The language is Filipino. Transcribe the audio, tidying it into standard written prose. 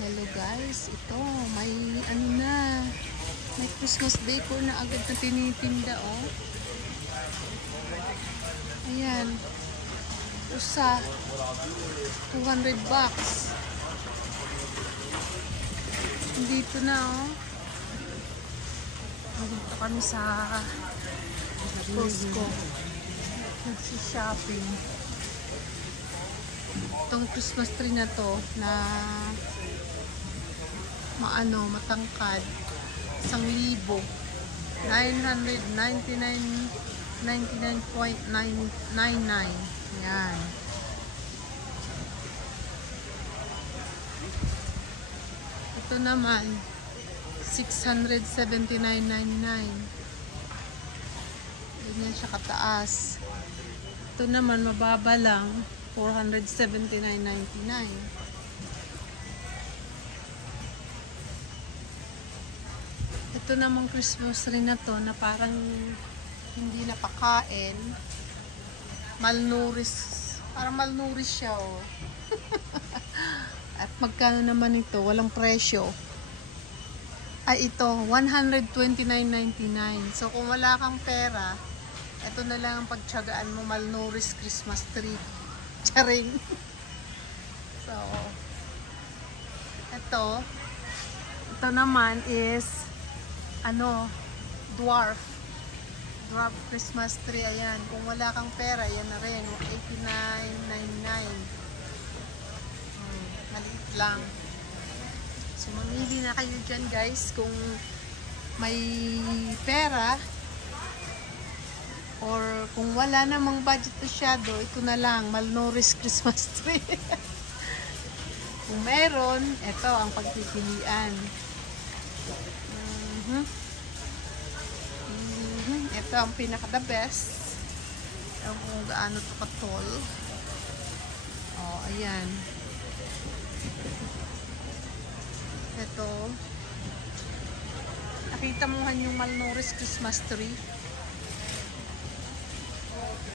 Hello guys, ito may ano na, may Christmas decor na agad na tinitinda oh. Ayan. Usa $200. Dito na oh. Dito kami sa Costco. Nagsi-shopping. Itong Christmas tree na to na matangkad 1,000 999.99. Yan. Ito naman 679.99. Ganyan siya kataas. Ito naman mababa lang 479.99. Ito namang Christmas tree na to na parang hindi napakain. Malnourished. Parang malnourished siya oh. At magkano naman ito? Walang presyo. Ay ito, $129.99. So kung wala kang pera, ito na lang ang pagtiyagaan mo, malnourished Christmas tree. Charing. So, ito naman is dwarf Christmas tree. Ayan, kung wala kang pera, yan na rin, $89.99. Maliit lang. So mamili na kayo dyan guys kung may pera, or kung wala namang budget masyado, ito na lang, malnourished Christmas tree. Kung meron, ito ang pagpipilian. Ito ang pinaka-the best. Ewan kung gaano ito ka-tall. Oh, ayan. Ito. Nakita mo yung malnourished Christmas tree.